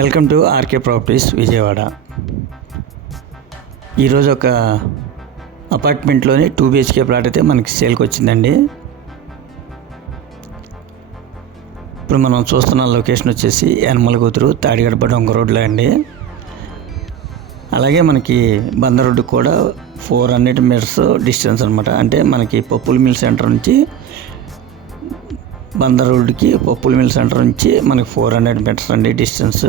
Welcome to RK properties Vijayawada. ఈరోజు ఒక అపార్ట్మెంట్లోని 2 BHK plot అయితే మనకి సేల్కి వచ్చిందండి. ఇప్పుడు మనం చూస్తున్న లొకేషన్ వచ్చేసి యనమలగుతురు తాడిగడప డొంక రోడ్లో అండి. అలాగే మనకి బందర్ రోడ్డు కూడా 400 మీటర్స్ డిస్టెన్స్ అనమాట. అంటే మనకి పప్పుల మిల్ సెంటర్ నుంచి బందర్ రోడ్డుకి పప్పుల మిల్ సెంటర్ నుంచి మనకి 400 మీటర్స్ అండి డిస్టెన్స్.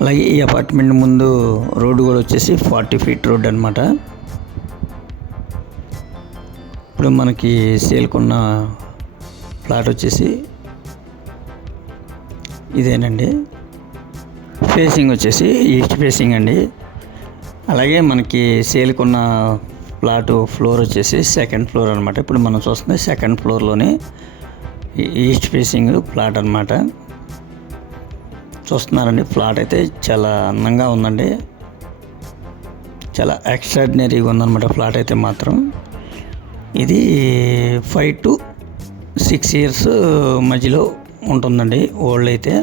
అలాగే ఈ అపార్ట్మెంట్ ముందు రోడ్డు కూడా వచ్చేసి 40 ఫీట్ రోడ్ అనమాట. ఇప్పుడు మనకి సేల్కున్న ప్లాట్ వచ్చేసి ఇదేనండి. ఫేసింగ్ వచ్చేసి ఈస్ట్ ఫేసింగ్ అండి. అలాగే మనకి సేల్కున్న ప్లాట్ ఫ్లోర్ వచ్చేసి 2nd ఫ్లోర్ అనమాట. ఇప్పుడు మనం చూస్తుంది 2nd ఫ్లోర్లోని ఈస్ట్ ఫేసింగ్ ప్లాట్ అనమాట. చూస్తున్నారండి, ప్లాట్ అయితే చాలా అందంగా ఉందండి. చాలా ఎక్స్ట్రాడినరీగా ఉందన్నమాట ప్లాట్ అయితే మాత్రం. ఇది 5 to 6 ఇయర్స్ మధ్యలో ఉంటుందండి ఓల్డ్ అయితే.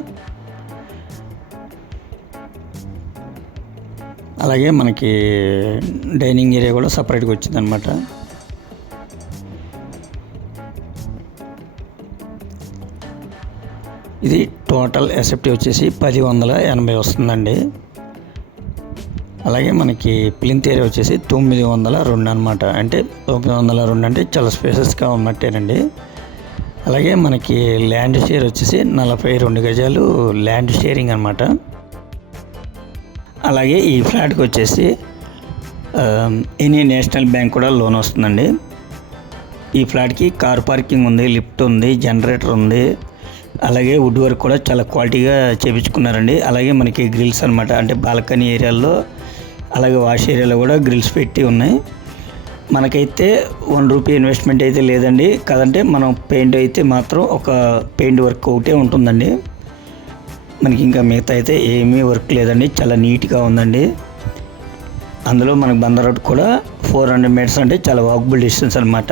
అలాగే మనకి డైనింగ్ ఏరియా కూడా సపరేట్గా వచ్చిందనమాట. ఇది టోటల్ ఎసెప్టీ వచ్చేసి 1080 వస్తుందండి. అలాగే మనకి ప్లింత్ ఏరియా వచ్చేసి 902 అనమాట. అంటే 902 అంటే చాలా స్పేసెస్గా ఉన్నట్టేనండి. అలాగే మనకి ల్యాండ్ షేర్ వచ్చేసి 42 గజాలు ల్యాండ్ షేరింగ్ అనమాట. అలాగే ఈ ఫ్లాట్కి వచ్చేసి ఎనీ నేషనల్ బ్యాంక్ కూడా లోన్ వస్తుందండి. ఈ ఫ్లాట్కి కార్ పార్కింగ్ ఉంది, లిఫ్ట్ ఉంది, జనరేటర్ ఉంది. అలాగే వుడ్ వర్క్ కూడా చాలా క్వాలిటీగా చేయించుకున్నారండి. అలాగే మనకి గ్రిల్స్ అనమాట. అంటే బాల్కనీ ఏరియాలో అలాగే వాష్ ఏరియాలో కూడా గ్రిల్స్ పెట్టి ఉన్నాయి. మనకైతే 1 రూపీ ఇన్వెస్ట్మెంట్ అయితే లేదండి. కాదంటే మనం పెయింట్ అయితే మాత్రం ఒక పెయింట్ వర్క్ ఒకటే ఉంటుందండి. మనకి ఇంకా మిగతా అయితే ఏమీ వర్క్ లేదండి. చాలా నీట్గా ఉందండి. అందులో మనకు బందర్ రోడ్ కూడా 400 మీటర్స్ అంటే చాలా వాకబుల్ డిస్టెన్స్ అనమాట.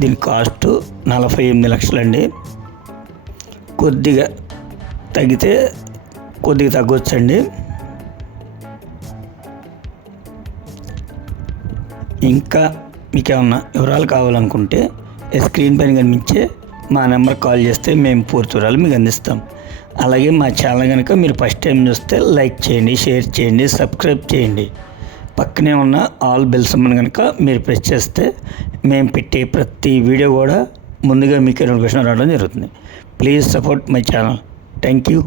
దీని కాస్ట్ 48 లక్షలండి. కొద్దిగా తగ్గితే కొద్దిగా తగ్గొచ్చండి. ఇంకా మీకు ఏమన్నా వివరాలు కావాలనుకుంటే స్క్రీన్ పైన కనిపించే మా నెంబర్ కాల్ చేస్తే మేము పూర్తి వివరాలు మీకు అందిస్తాం. అలాగే మా ఛానల్ కనుక మీరు ఫస్ట్ టైం చూస్తే లైక్ చేయండి, షేర్ చేయండి, సబ్స్క్రైబ్ చేయండి. పక్కనే ఉన్న ఆల్ బెల్ సింబల్ కనుక మీరు ప్రెస్ చేస్తే మేము పెట్టే ప్రతి వీడియో కూడా ముందుగా మీకు నోటిఫికేషన్ రావడం జరుగుతుంది. Please support my channel. Thank you.